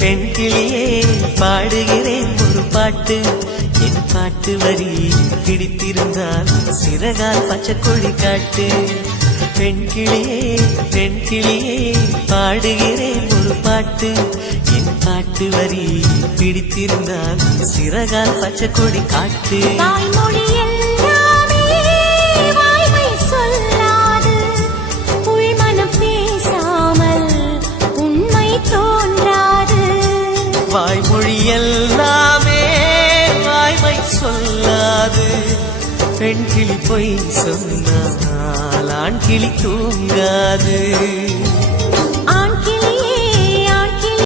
பெண் கிளியே பாடுகிறேன் ஒரு பாட்டு. என் பாட்டு வரி பிடித்திருந்தால் சிறகால் பச்சைக்கொடி காட்டு. பெண் கிளியே பாடுகிறேன் ஒரு பாட்டு. என் பாட்டு வரி பிடித்திருந்தால் சிறகால் பச்சைக்கொடி காட்டு. வாய்மொழி எல்லாமே வாய்மை சொல்லாது. பெண் கிளி பொய் சொன்னால் ஆண் கிளி தூங்காது.